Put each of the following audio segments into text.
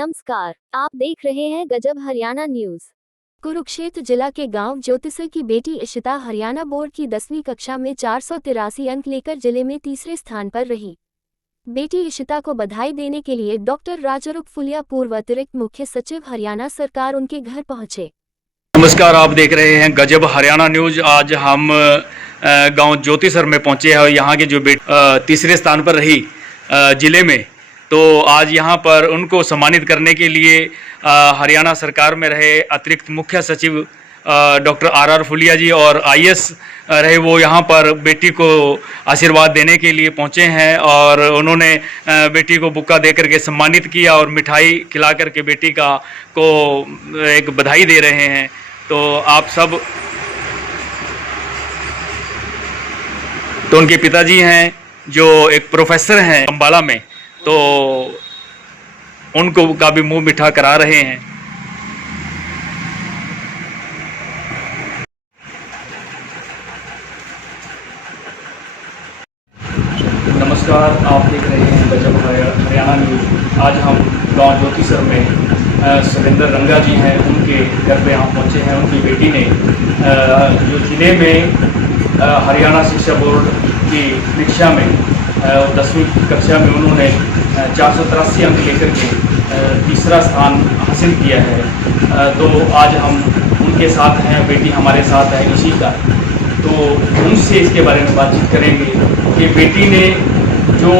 नमस्कार, आप देख रहे हैं गजब हरियाणा न्यूज। कुरुक्षेत्र जिला के गांव ज्योतिसर की बेटी इशिता हरियाणा बोर्ड की 10वीं कक्षा में 483 अंक लेकर जिले में तीसरे स्थान पर रही। बेटी इशिता को बधाई देने के लिए डॉक्टर राजरूप फुलिया पूर्व अतिरिक्त मुख्य सचिव हरियाणा सरकार उनके घर पहुंचे। नमस्कार, आप देख रहे हैं गजब हरियाणा न्यूज। आज हम गांव ज्योतिसर में पहुंचे हैं और यहाँ के जो बेटी तीसरे स्थान पर रही जिले में, तो आज यहाँ पर उनको सम्मानित करने के लिए हरियाणा सरकार में रहे अतिरिक्त मुख्य सचिव डॉक्टर आर फुलिया जी और आईएएस रहे, वो यहाँ पर बेटी को आशीर्वाद देने के लिए पहुँचे हैं और उन्होंने बेटी को बुक्का दे करके सम्मानित किया और मिठाई खिला करके बेटी को एक बधाई दे रहे हैं। तो आप सब, तो उनके पिताजी हैं जो एक प्रोफेसर हैं अम्बाला में, तो उनको का भी मुंह मीठा करा रहे हैं। नमस्कार, आप देख रहे हैं गजब हरियाणा न्यूज। आज हम गांव ज्योतिसर में सुरेंद्र रंगा जी हैं, उनके घर पे हम पहुंचे हैं। उनकी बेटी ने जो जिले में हरियाणा शिक्षा बोर्ड की परीक्षा में 10वीं कक्षा में उन्होंने 483 अंक लेकर के तीसरा स्थान हासिल किया है। तो आज हम उनके साथ हैं, बेटी हमारे साथ है इशिता, तो उनसे इसके बारे में बातचीत करेंगे कि बेटी ने जो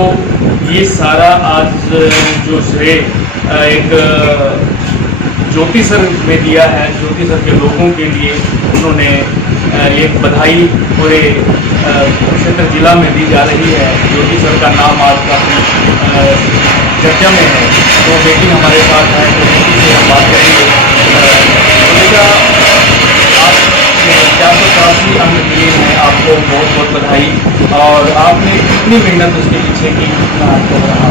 ये सारा आज जो श्रेय एक ज्योतिसर में दिया है, ज्योतिसर के लोगों के लिए उन्होंने एक बधाई पूरे कुरुक्षेत्र जिला में दी जा रही है। ज्योतिसर का नाम आज काफ़ी चर्चा में है। तो बेटी हमारे साथ है, तो बेटी से हम बात करेंगे। बेटा, आप 483 अंक मिले हैं, आपको बहुत बहुत बधाई। और आपने कितनी मेहनत उसके पीछे की, कितना आपको रहा?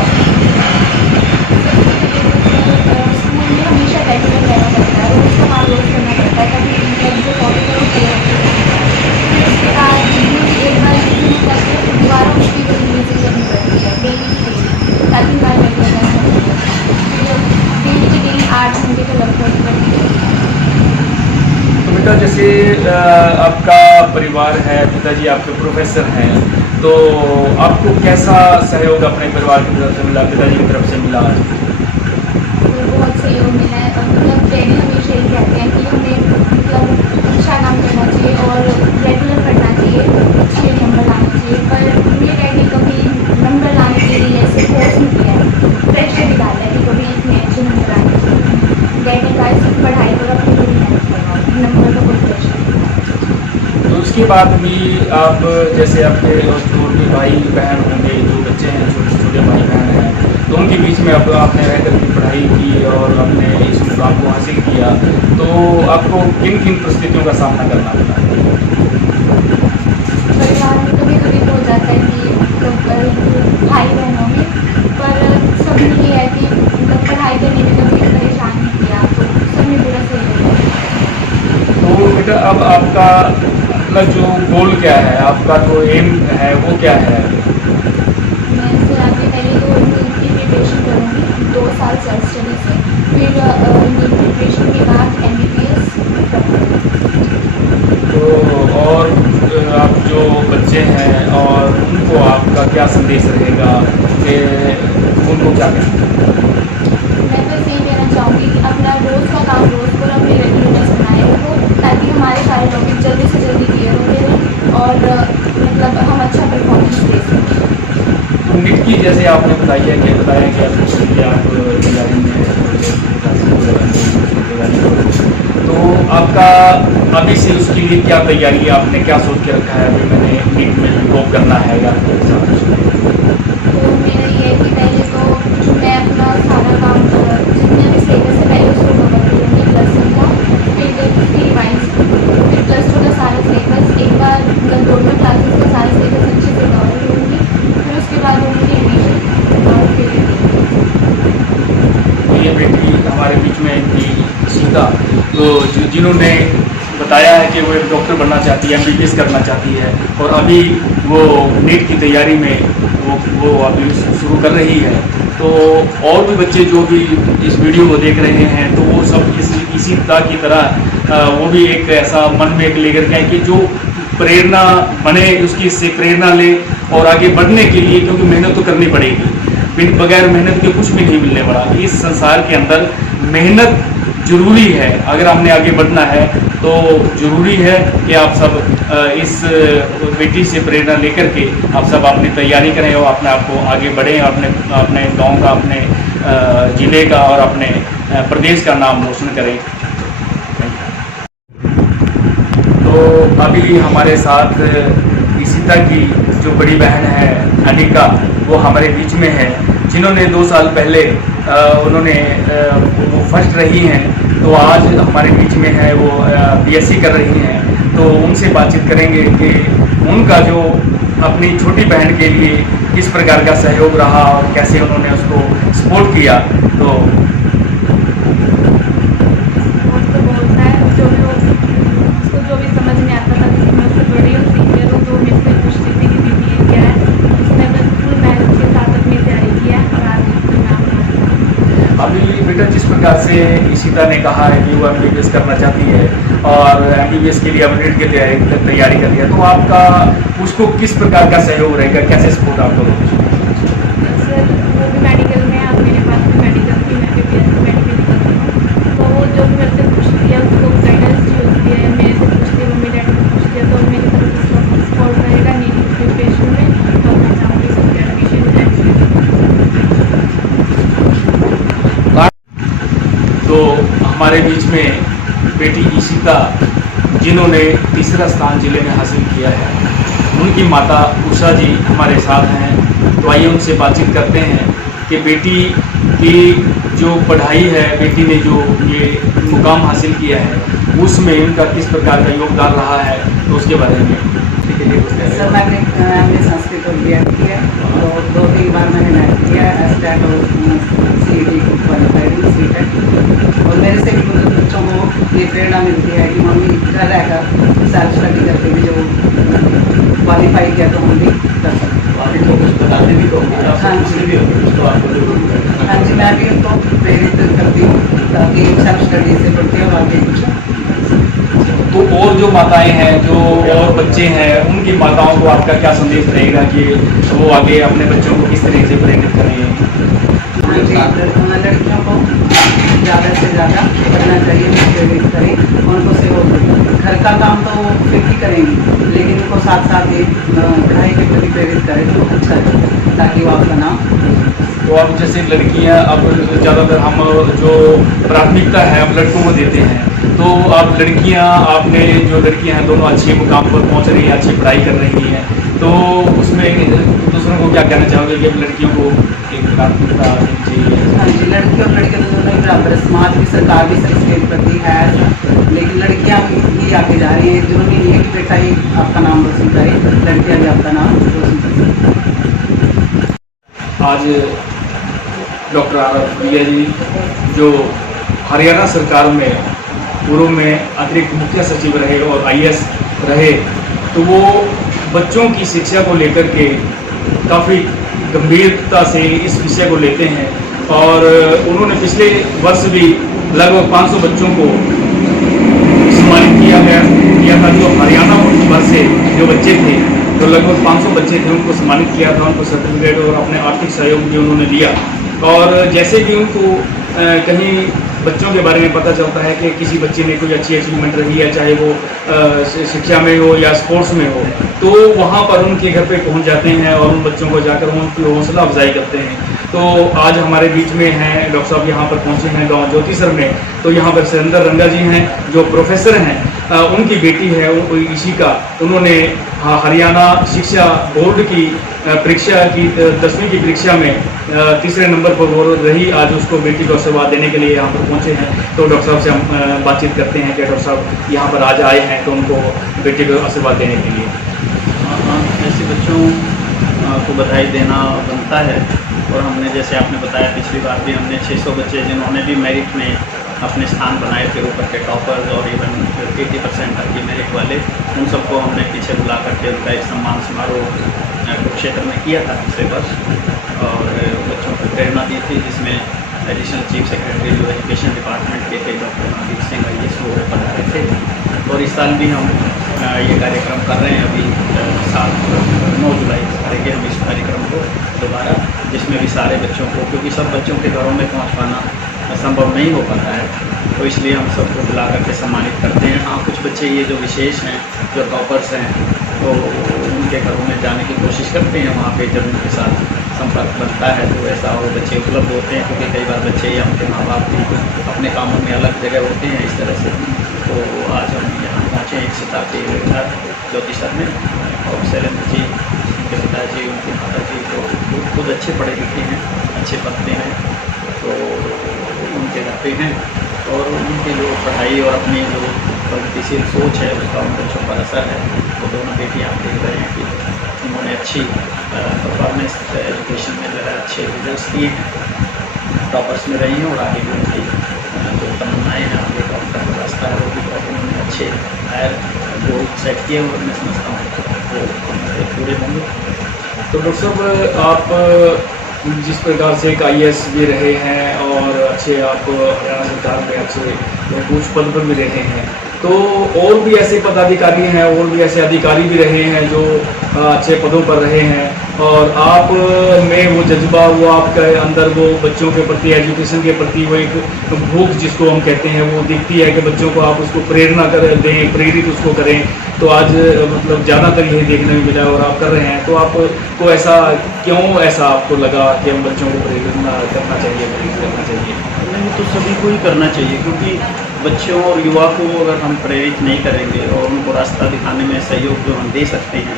तो बेटा, जैसे आपका परिवार है, पिताजी आपके प्रोफेसर हैं, तो आपको कैसा सहयोग अपने परिवार की तरफ से मिला, पिताजी की तरफ से मिला? बहुत सहयोग मिला है। मतलब डैडी हमेशा ये कहते हैं कि हमें मतलब अच्छा काम करना चाहिए और रेगुलर पढ़ना चाहिए, अच्छे नंबर लाने चाहिए। पर मेरे डैडी कभी नंबर लाने के लिए ऐसे फोर्स नहीं किया है, प्रेशर भी डाला है कि कभी इतने अच्छे नंबर आने चाहिए। डैडी का सिर्फ पढ़ाई पर अपनी कोई मेहनत करना, नंबर का कोई प्रेशर नहीं। तो उसके बाद भी आप, जैसे आपके दूर के भाई बहन होंगे, जो बच्चे हैं, छोटे छोटे भाई बहन हैं, तो उनके बीच में आपने रह कर की पढ़ाई की और आपने इस मुकाम को हासिल किया, तो आपको किन किन परिस्थितियों का सामना करना पड़ा? परिवार में कभी कभी हो जाता है कि भाई बहनों में, पर सबने ये है कि मतलब पढ़ाई करने में कभी परेशान नहीं किया, तो सबने पूरा सही किया। तो बेटा, अब आपका मतलब जो गोल क्या है, आपका जो एम है वो क्या है? मैं इससे आगे पहले तो नीट की प्रिपरेशन करूँगी 2 साल सेल्फ स्टडी से, फिर नीट प्रिपरेशन के बाद MBBS। तो और आप जो बच्चे हैं और उनको आपका क्या संदेश रहेगा कि उनको क्या कहना? मैं बस यही कहना चाहूँगी कि अपना रोज़ का काम रोज़ को अपनी रेगुलरनेस बनाए रखो, ताकि हमारे सारे टॉपिक जल्दी से जल्दी क्लियर होते रहें और मतलब हम अच्छा परफॉर्मेंस दे सकें। तो नीट की जैसे आपने बताया कि आप तैयारी में, तो आपका अभी से उसके लिए क्या तैयारी है, आपने क्या सोच के रखा है? अभी मैंने नीट में जॉब करना है या तो मेरा ये है कि पहले तो मैं अपना सारा काम जितने भी सिलेबस है पहले उसको कवर करूँगी, प्लस का फिर रिवाइज, फिर +2 का सारा सिलेबस एक बार, मतलब दोनों क्लासेस का सारा सिलेबस अच्छे से कवर करूँगी, फिर उसके बाद होंगी रिवीजन और फिर ये बेटी हमारे बीच में थी इशिता, तो जिन्होंने बताया है कि वो एक डॉक्टर बनना चाहती है, MBBS करना चाहती है और अभी वो नीट की तैयारी में वो अभी शुरू कर रही है। तो और भी बच्चे जो भी इस वीडियो को देख रहे हैं तो वो सब इसी की तरह वो भी एक ऐसा मन में एक लेकर के आए कि जो प्रेरणा बने, उसकी इससे प्रेरणा ले और आगे बढ़ने के लिए, क्योंकि मेहनत तो करनी पड़ेगी, बगैर मेहनत के कुछ भी नहीं मिलने वाला। इस संसार के अंदर मेहनत जरूरी है। अगर हमने आगे बढ़ना है तो ज़रूरी है कि आप सब इस बेटी से प्रेरणा लेकर के आप सब अपनी तैयारी करें और अपने आप को आगे बढ़ें, अपने गांव का, अपने ज़िले का और अपने प्रदेश का नाम रोशन करें। तो अभी हमारे साथ इशिता की जो बड़ी बहन है अनिका, वो हमारे बीच में है, जिन्होंने 2 साल पहले उन्होंने वो फर्स्ट रही हैं, तो आज हमारे बीच में है, वो बीएससी कर रही हैं। तो उनसे बातचीत करेंगे कि उनका जो अपनी छोटी बहन के लिए किस प्रकार का सहयोग रहा और कैसे उन्होंने उसको सपोर्ट किया। तो बोलता है उसको जो भी समझ में आता था कि मैं उससे बड़ी हूँ, सीनियर हूँ, तो मेरे से पूछती थी कि दीदी ये क्या है। उसने बिल्कुल मेहनत के साथ अपनी तैयारी किया और आज नाम। अभी बेटा जिस प्रकार से इशिता ने कहा है कि वो MBBS करना चाहती है और MBBS के लिए अपडेट की तैयारी कर रही है, तो आपका उसको किस प्रकार का सहयोग रहेगा, कैसे सपोर्ट आप करोगे? सर वो भी मेडिकल में, आप मेरे पास भी मेडिकल थी, मैं भी मेडिकल करती हूँ, तो वो जो भी मेरे से पूछती है उसको गाइडेंस भी होती है, मेरे से पूछती है, मम्मी डैडी से पूछती है, तो मेरी तरफ से सपोर्ट रहेगा नीट प्रिपरेशन में। तो मैं चाहूँगी सबके एडमिशन। तो हमारे बीच में बेटी इशिता, जिन्होंने तीसरा स्थान जिले में हासिल किया है, उनकी माता उषा जी हमारे साथ हैं। तो आइए उनसे बातचीत करते हैं कि बेटी की जो पढ़ाई है, बेटी ने जो ये मुकाम हासिल किया है, उसमें उनका किस प्रकार का योगदान रहा है, तो उसके बारे में। सर मैंने संस्कृत और बी एड किया और 2-3 बार मैंने नेट किया, एस्टेट और CET को क्वालिफाइड हूँ, CTET। और मेरे से भी मतलब बच्चों को ये प्रेरणा मिलती है कि मम्मी घर रहकर सेल्फ स्टडी करके भी जो क्वालिफाई किया तो हम भी कर सकते। हाँ जी, मैं भी उनको प्रेरित करती हूँ ताकि सेल्फ स्टडी से बढ़ती है और आगे कुछ। तो और जो माताएं हैं, जो और बच्चे हैं, उनकी माताओं को आपका क्या संदेश रहेगा कि वो आगे अपने बच्चों को किस तरीके से प्रेरित करें? लड़कियों को ज़्यादा से ज़्यादा पढ़ना चाहिए, प्रेरित करें, उनको सहयोग करें। घर का काम तो वो फिर भी करेंगे, लेकिन उनको साथ साथ ही पढ़ाई के प्रति प्रेरित करें तो अच्छा है, ताकि वो अपना नाम। तो अब जैसे लड़कियां, अब ज़्यादातर हम जो प्राथमिकता है अब लड़कों को देते हैं, तो अब लड़कियां, आपने जो लड़कियां हैं दोनों अच्छे मुकाम पर पहुंच रही हैं, अच्छी पढ़ाई कर रही हैं, तो उसमें दूसरों को क्या कहना चाहोगे कि अब लड़कियों को एक प्राथमिकता चाहिए? हाँ जी, लड़की और लड़के तो दोनों ही बराबर है। समाज भी, सरकार भी इसके प्रति है, लेकिन लड़कियाँ भी आगे जा रही हैं। जरूरी नहीं है कि बेटा ही आपका नाम रोशन करे, लड़कियाँ भी आपका नाम रोशन कर सकती। आज डॉक्टर आरतिया जी, जो हरियाणा सरकार में पूर्व में अतिरिक्त मुख्य सचिव रहे और IAS रहे, तो वो बच्चों की शिक्षा को लेकर के काफ़ी गंभीरता से इस विषय को लेते हैं और उन्होंने पिछले वर्ष भी लगभग 500 बच्चों को सम्मानित किया था। जो हरियाणा भर से जो बच्चे थे, तो लगभग 500 बच्चे थे, उनको सम्मानित किया था, उनको सर्टिफिकेट और अपने आर्थिक सहयोग भी उन्होंने दिया। और जैसे भी उनको कहीं बच्चों के बारे में पता चलता है कि किसी बच्चे ने कोई अच्छी अचीवमेंट रही है, चाहे वो शिक्षा में हो या स्पोर्ट्स में हो, तो वहाँ पर उनके घर पे पहुँच जाते हैं और उन बच्चों को जाकर उनकी हौसला अफजाई करते हैं। तो आज हमारे बीच में हैं डॉक्टर साहब, यहाँ पर पहुँचे हैं गांव ज्योतिसर में। तो यहाँ पर सुरेंद्र रंगा जी हैं, जो प्रोफेसर हैं, उनकी बेटी है इशिका, उन्होंने हरियाणा शिक्षा बोर्ड की परीक्षा की 10वीं की परीक्षा में तीसरे नंबर पर वो रही। आज उसको बेटी को आशीर्वाद देने के लिए यहाँ पर पहुँचे हैं। तो डॉक्टर साहब से हम बातचीत करते हैं कि डॉक्टर साहब यहाँ पर आज आए हैं तो उनको बेटी को आशीर्वाद देने के लिए। ऐसे बच्चों को बधाई देना बनता है। और हमने, जैसे आपने बताया, पिछली बार भी हमने 600 बच्चे जिन्होंने भी मेरिट में अपने स्थान बनाए थे, ऊपर के टॉपर्स और इवन 80% तक के मेरिट वाले, उन सबको हमने पीछे बुला करके उनका एक सम्मान समारोह कुरुक्षेत्र में किया था पिछले वर्ष, और बच्चों को प्रेरणा दी थी, जिसमें एडिशनल चीफ सेक्रेटरी जो एजुकेशन डिपार्टमेंट के थे डॉक्टर नागेश सिंह IAS वो पधारे थे। और इस साल भी हम ये कार्यक्रम कर रहे हैं। अभी 9 जुलाई को करेंगे हम इस कार्यक्रम को दोबारा, जिसमें भी सारे बच्चों को, क्योंकि सब बच्चों के घरों में पहुँच पाना संभव नहीं हो पाता है, तो इसलिए हम सबको बुला करके सम्मानित करते हैं। हाँ, कुछ बच्चे ये जो विशेष हैं, जो टॉपर्स हैं, तो उनके घरों में जाने की कोशिश करते हैं। वहाँ पे जब उनके साथ संपर्क बनता है तो ऐसा वो बच्चे उपलब्ध होते हैं, क्योंकि कई बार बच्चे या उनके माँ बाप भी अपने कामों में अलग जगह होते हैं इस तरह से। तो आज हम यहाँ पहुँचे हैं इशिता के घर ज्योतिसर में, और शैलेंद्र जी उनके पिताजी, उनके माता जी तो खुद अच्छे पढ़े लिखे हैं, अच्छे पढ़ते हैं, तो उनके घर पे हैं। और उनकी जो पढ़ाई और अपनी जो प्रगतिशील सोच है उसका उन बच्चों पर असर है। तो दोनों बेटियाँ आप देख रहे हैं कि उन्होंने अच्छी परफॉर्मेंस एजुकेशन में जो है अच्छे रिजल्ट्स दिए हैं, टॉपर्स में रही हैं, और आगे भी उनकी जो तमन्नाएँ हैं, आगे का उनका जो रास्ता है वो भी बहुत उन्होंने अच्छे हायर गोल सेट किए, और मैं समझता हूँ वो पूरे होंगे। तो डॉक्टर साहब, आप जिस प्रकार से एक IAS भी रहे हैं और अच्छे आप हरियाणा सरकार में अच्छे कुछ पद पर भी रहे हैं, तो और भी ऐसे पदाधिकारी हैं और भी ऐसे अधिकारी भी रहे हैं जो अच्छे पदों पर रहे हैं, और आप में वो जज्बा, वो आपके अंदर वो बच्चों के प्रति, एजुकेशन के प्रति वो एक भूख जिसको हम कहते हैं वो दिखती है कि बच्चों को आप उसको प्रेरणा कर दें, प्रेरित उसको करें। तो आज मतलब ज़्यादातर यही देखने में मिला और आप कर रहे हैं। तो आपको ऐसा क्यों ऐसा आपको लगा कि हम बच्चों को प्रेरित करना चाहिए, प्रेरित करना चाहिए? नहीं, तो सभी को ही करना चाहिए, क्योंकि बच्चों और युवा को अगर हम प्रेरित नहीं करेंगे और उनको रास्ता दिखाने में सहयोग जो हम दे सकते हैं,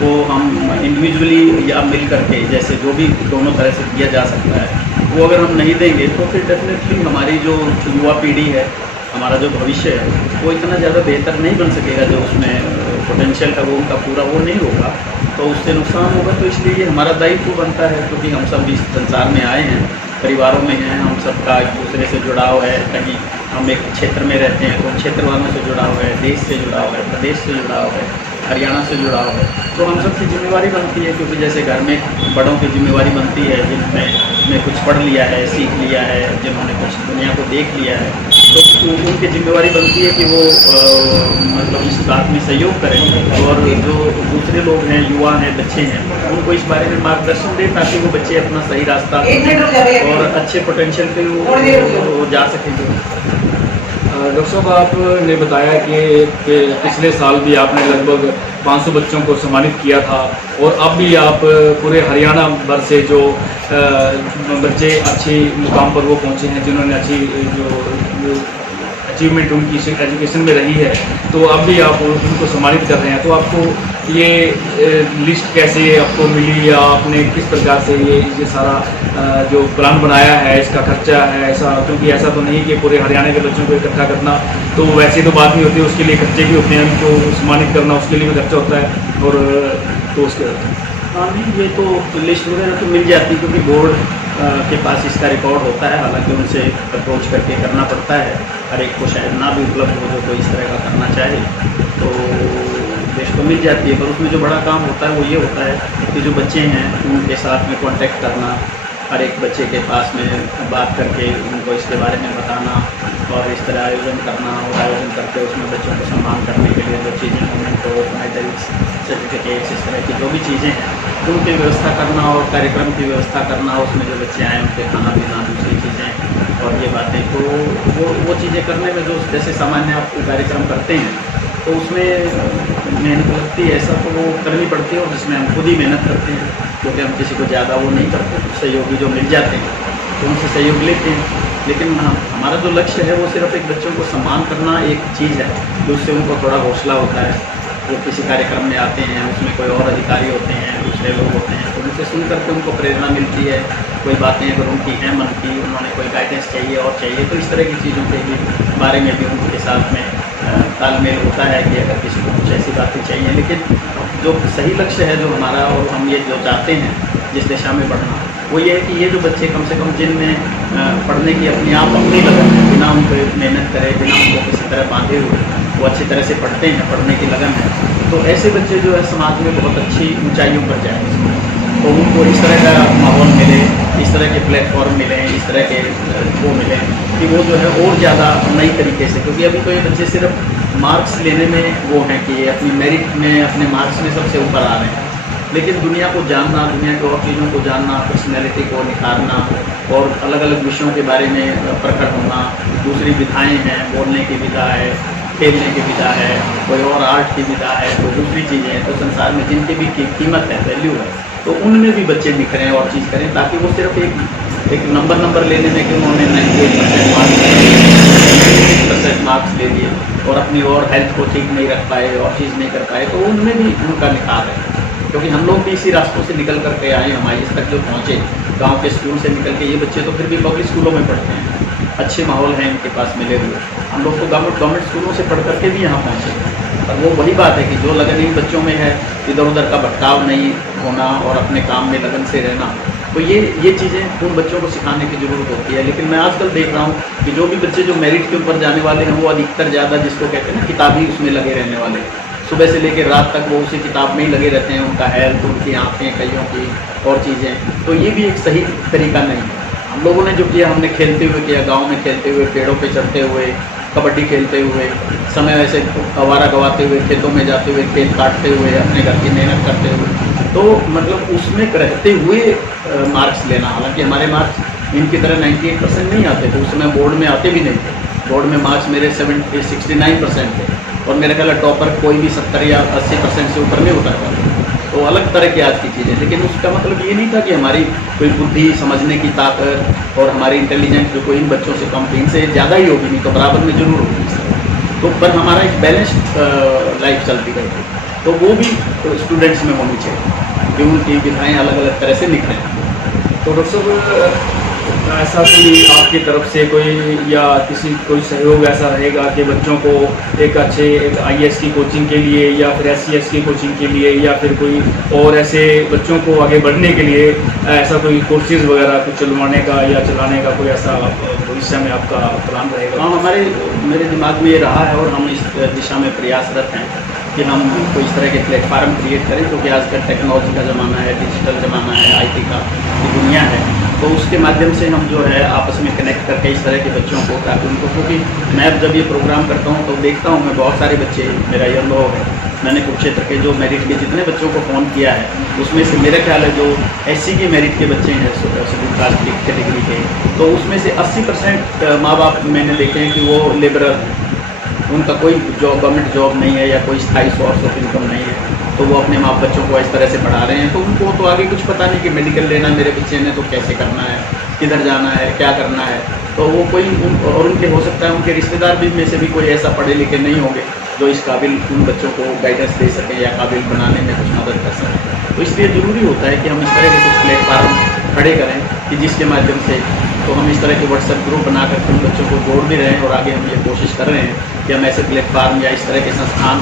वो हम इंडिविजुअली या मिल करके, जैसे जो भी दोनों तरह से दिया जा सकता है, वो अगर हम नहीं देंगे तो फिर डेफिनेटली हमारी जो युवा पीढ़ी है, हमारा जो भविष्य है, वो इतना ज़्यादा बेहतर नहीं बन सकेगा। जो उसमें पोटेंशियल है वो उनका पूरा वो नहीं होगा, तो उससे नुकसान होगा। तो इसलिए ये हमारा दायित्व बनता है, क्योंकि हम सब इस संसार में आए हैं, परिवारों में हैं, हम सबका एक दूसरे से जुड़ाव है। कहीं हम एक क्षेत्र में रहते हैं तो क्षेत्र वालों से जुड़ाव है, देश से जुड़ाव है, प्रदेश से जुड़ाव है, हरियाणा से जुड़ाव है। तो हम सबकी जिम्मेवारी बनती है, क्योंकि जैसे घर में बड़ों की जिम्मेवारी बनती है, जिन्होंने कुछ पढ़ लिया है, सीख लिया है, जिन्होंने कुछ दुनिया को देख लिया है, तो उनकी जिम्मेवारी बनती है कि वो मतलब इस बात में सहयोग करें, और जो दूसरे लोग हैं, युवा हैं, बच्चे हैं, उनको इस बारे में मार्गदर्शन दें, ताकि वो बच्चे अपना सही रास्ता और अच्छे पोटेंशियल पे वो जा सकेंगे। डॉक्टर साहब, आपने बताया कि पिछले साल भी आपने लगभग 500 बच्चों को सम्मानित किया था, और अब भी आप पूरे हरियाणा भर से जो बच्चे अच्छे मुकाम पर वो पहुँचे हैं, जिन्होंने अच्छी जो अचीवमेंट उनकी एजुकेशन में रही है, तो अब भी आप उनको सम्मानित कर रहे हैं। तो आपको ये लिस्ट कैसे आपको मिली, या आपने किस प्रकार से ये सारा जो प्लान बनाया है, इसका खर्चा है ऐसा? क्योंकि ऐसा तो नहीं कि पूरे हरियाणा के बच्चों को इकट्ठा करना तो वैसे तो बात नहीं होती, उसके लिए खर्चे भी होते हैं, उनको सम्मानित करना उसके लिए भी खर्चा होता है, और तो उसके हाँ नहीं, ये तो लिस्ट वगैरह तो मिल जाती, क्योंकि बोर्ड के पास इसका रिकॉर्ड होता है। हालांकि उनसे अप्रोच करके करना पड़ता है, हर एक को शायद ना भी उपलब्ध हो जो कोई इस तरह का करना चाहे, तो लिस्ट तो मिल जाती है। पर उसमें जो बड़ा काम होता है वो ये होता है कि जो बच्चे हैं उनके साथ में कांटेक्ट करना, हर एक बच्चे के पास में बात करके उनको इसके बारे में बताना, और इस तरह आयोजन करना, और आयोजन करके उसमें बच्चों को सम्मान करने के लिए जो चीज़ें मोमेंटो, मेडल्स, सर्टिफिकेट्स, इस तरह की जो भी चीज़ें हैं तो उनकी व्यवस्था करना, और कार्यक्रम की व्यवस्था करना, उसमें जो बच्चे आए उनके खाना पीना, दूसरी चीज़ें और ये बातें, तो वो चीज़ें करने में जो जैसे सामान्य आप कार्यक्रम करते हैं तो उसमें मेहनत लगती है, ऐसा तो वो करनी पड़ती है, और जिसमें हम खुद ही मेहनत करते हैं, क्योंकि हम किसी को ज़्यादा वो नहीं करते। सहयोगी जो मिल जाते हैं तो उनसे सहयोग लेते हैं, लेकिन हमारा जो लक्ष्य है वो सिर्फ एक बच्चों को सम्मान करना एक चीज़ है, जिससे उनको थोड़ा हौसला होता है। वो किसी कार्यक्रम में आते हैं, उसमें कोई और अधिकारी होते हैं, दूसरे लोग होते हैं, तो उनसे सुन करके उनको प्रेरणा मिलती है। कोई बातें अगर उनकी हैं मन की, उन्होंने कोई गाइडेंस चाहिए और चाहिए, तो इस तरह की चीज़ों के भी बारे में भी उनके साथ में तालमेल होता है कि अगर किसी को कुछ ऐसी बातें चाहिए। लेकिन जो सही लक्ष्य है जो हमारा, और हम ये जो चाहते हैं जिस दिशा में बढ़ना, वो ये है कि ये जो बच्चे कम से कम जिनमें पढ़ने की अपनी लगन है, बिना उनको मेहनत करे, बिना उनको किसी तरह बांधे हुए वो अच्छी तरह से पढ़ते हैं, पढ़ने की लगन है, तो ऐसे बच्चे जो है समाज में बहुत अच्छी ऊंचाइयों पर जाएंगे। तो उनको इस तरह का माहौल मिले, इस तरह के प्लेटफॉर्म मिले, इस तरह के वो मिले कि वो जो है और ज़्यादा नई तरीके से, क्योंकि अभी तो ये बच्चे सिर्फ मार्क्स लेने में वो हैं कि अपनी मेरिट में, अपने मार्क्स में सबसे ऊपर आ रहे हैं, लेकिन दुनिया को जानना, दुनिया की और चीज़ों को जानना, पर्सनैलिटी को निखारना और अलग अलग विषयों के बारे में प्रकट होना, दूसरी विधाएँ हैं, बोलने की विधा है, खेलने की विधा है, कोई और आर्ट की विधा है, कोई दूसरी चीज़ें हैं, तो संसार में जिनकी भी कीमत है, वैल्यू है, तो उनमें भी बच्चे निखरें और चीज़ करें, ताकि वो सिर्फ एक नंबर लेने में कि उन्होंने 98% मार्क्स ले लिए और अपनी और हेल्थ को ठीक नहीं रख पाए और चीज़ नहीं कर पाए, तो उनमें भी उनका निखार है। क्योंकि हम लोग भी इसी रास्तों से निकल करके आए, हमारे इस तक जो पहुँचे, गांव के स्कूल से निकल के, ये बच्चे तो फिर भी पब्लिक स्कूलों में पढ़ते हैं, अच्छे माहौल हैं इनके पास मिले हुए। हम लोग तो गवर्नमेंट स्कूलों से पढ़ करके भी यहाँ पहुँचे, पर वो वही बात है कि जो लगन इन बच्चों में है, इधर उधर का भटकाव नहीं होना और अपने काम में लगन से रहना, तो ये चीज़ें उन बच्चों को सिखाने की ज़रूरत होती है। लेकिन मैं आजकल देख रहा हूँ कि जो भी बच्चे जो मेरिट के ऊपर जाने वाले हैं, वो अधिकतर ज़्यादा जिसको कहते हैं ना किताबी उसमें लगे रहने वाले, सुबह से लेकर रात तक वो उसी किताब में ही लगे रहते हैं, उनका हेल्थ, उनकी आँखें, कईयों की और चीज़ें, तो ये भी एक सही तरीका नहीं है। हम लोगों ने जो किया, हमने खेलते हुए किया, गाँव में खेलते हुए, पेड़ों पर चढ़ते हुए, कबड्डी खेलते हुए, समय ऐसे आवारा गवाते हुए, खेतों में जाते हुए, खेत काटते हुए, अपने घर की मेहनत करते हुए, तो मतलब उसमें रहते हुए मार्क्स लेना। हालांकि हमारे मार्क्स इनकी तरह 98% नहीं आते थे, उस समय बोर्ड में आते भी नहीं थे। बोर्ड में मार्क्स मेरे 69% थे और मेरा ख्याल है टॉपर कोई भी 70 या 80% से ऊपर नहीं उतर पाते। तो अलग तरह की आज की चीज़ें, लेकिन उसका मतलब ये नहीं था कि हमारी कोई बुद्धि, समझने की ताकत और हमारी इंटेलिजेंस जो कोई इन बच्चों से कम थी, इनसे ज़्यादा ही होगी, नहीं तो बराबर में जरूर होगी। तो पर हमारा एक बैलेंस्ड लाइफ चलती गई थी, तो वो भी स्टूडेंट्स में होनी चाहिए कि उनकी विधाएँ अलग अलग तरह से निकलें। तो डॉक्टर साहब, ऐसा कोई आपकी तरफ से कोई सहयोग ऐसा रहेगा कि बच्चों को एक IAS की कोचिंग के लिए या फिर SCS की कोचिंग के लिए या फिर कोई और ऐसे बच्चों को आगे बढ़ने के लिए ऐसा कोई कोर्सेज वगैरह कुछ चलवाने का या चलाने का कोई ऐसा भविष्य में आपका प्लान रहेगा? हाँ, मेरे दिमाग में ये रहा है और हम इस दिशा में प्रयासरत हैं कि हम कोई इस तरह के प्लेटफार्म क्रिएट करें, क्योंकि आजकल टेक्नोलॉजी का ज़माना है, डिजिटल ज़माना है, IT का दुनिया है, तो उसके माध्यम से हम जो है आपस में कनेक्ट करके इस तरह के बच्चों को, ताकि उनको, क्योंकि मैं जब ये प्रोग्राम करता हूँ तो देखता हूँ मैं बहुत सारे बच्चे, मेरा ये अनुभव है, मैंने कुरुक्षेत्र के जो मेरिट के जितने बच्चों को फ़ोन किया है, उसमें से मेरा ख्याल है जो SC की मेरिट के बच्चे हैं, शेड्यूल कास्ट की कैटेगरी के, तो उसमें से 80% माँ बाप मैंने देखे हैं कि वो लेबरर हैं, उनका कोई गवर्नमेंट जॉब नहीं है या कोई स्थायी सोर्स ऑफ इनकम नहीं है, तो वो अपने माँ बच्चों को इस तरह से पढ़ा रहे हैं। तो उनको तो आगे कुछ पता नहीं कि मेडिकल लेना मेरे बच्चे ने तो कैसे करना है, किधर जाना है, क्या करना है, तो वो और उनके हो सकता है उनके रिश्तेदार भी में से भी कोई ऐसा पढ़े लिखे नहीं होंगे जो इस काबिल उन बच्चों को गाइडेंस दे सकें या काबिल बनाने में कुछ मदद कर सकें। तो इसलिए ज़रूरी होता है कि हम इस तरह के कुछ प्लेटफार्म खड़े करें कि जिसके माध्यम से तो हम इस तरह के WhatsApp ग्रुप बना करके उन बच्चों को जोड़ भी रहे हैं और आगे हम ये कोशिश कर रहे हैं कि हम ऐसे प्लेटफार्म या इस तरह के संस्थान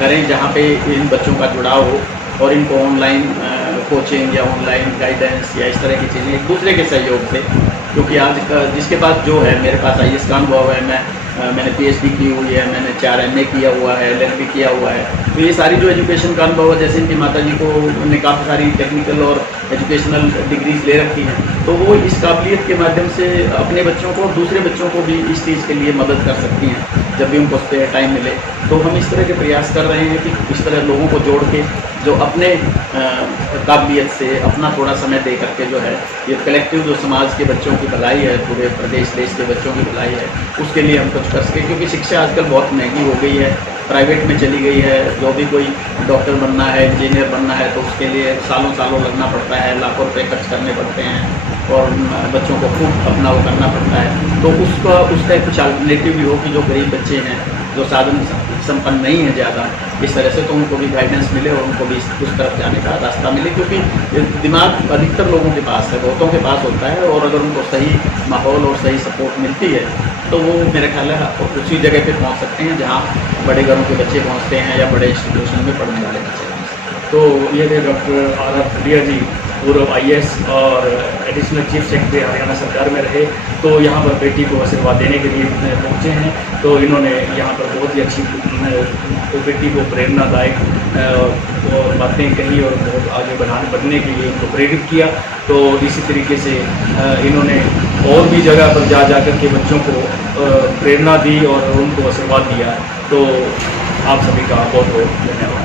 करें जहाँ पे इन बच्चों का जुड़ाव हो और इनको ऑनलाइन कोचिंग या ऑनलाइन गाइडेंस या इस तरह की चीज़ें एक दूसरे के सहयोग से, क्योंकि आज जिसके पास जो है, मेरे पास IAS का अनुभव है, मैंने PhD की हुई है, मैंने 4 MA किया हुआ है, LLB किया हुआ है, तो ये सारी जो एजुकेशन का अनुभव है, जैसे इनकी माता जी को ने काफ़ी सारी टेक्निकल और एजुकेशनल डिग्रीज ले रखी हैं, तो वो इस काबिलियत के माध्यम से अपने बच्चों को, दूसरे बच्चों को भी इस चीज़ के लिए मदद कर सकती हैं जब भी उनको स्पेयर टाइम मिले। तो हम इस तरह के प्रयास कर रहे हैं कि इस तरह लोगों को जोड़ के जो अपने काबिलियत से अपना थोड़ा समय दे करके जो है ये कलेक्टिव जो समाज के बच्चों की भलाई है, पूरे प्रदेश देश के बच्चों की भलाई है, उसके लिए हम कुछ कर सकें। क्योंकि शिक्षा आजकल बहुत महंगी हो गई है, प्राइवेट में चली गई है। जो भी कोई डॉक्टर बनना है, इंजीनियर बनना है, तो उसके लिए सालों सालों लगना पड़ता है, लाखों रुपए खर्च करने पड़ते हैं और बच्चों को खूब अपना वो करना पड़ता है। तो उसका कुछ अल्टरनेटिव भी हो कि जो गरीब बच्चे हैं, जो साधन संपन्न नहीं है ज़्यादा इस तरह से, तो उनको भी गाइडेंस मिले और उनको भी उस तरफ जाने का रास्ता मिले। क्योंकि दिमाग अधिकतर लोगों के पास है, बहुतों के पास होता है, और अगर उनको सही माहौल और सही सपोर्ट मिलती है तो वो मेरे ख्याल है उसी जगह पे पहुंच सकते हैं जहां बड़े घरों के बच्चे पहुंचते हैं या बड़े इंस्टीट्यूशन में पढ़ने वाले बच्चे। तो ये थे डॉक्टर R.R. खटिया जी, पूर्व IAS और एडिशनल चीफ सेक्रेटरी हरियाणा सरकार में रहे, तो यहाँ पर बेटी को आशीर्वाद देने के लिए पहुँचे हैं। तो इन्होंने यहाँ पर बहुत ही अच्छी बेटी को प्रेरणादायक और बातें कही और बहुत आगे बढ़ने के लिए उनको प्रेरित किया। तो इसी तरीके से इन्होंने और भी जगह पर जा कर के बच्चों को प्रेरणा दी और उनको आशीर्वाद दिया। तो आप सभी का बहुत बहुत धन्यवाद।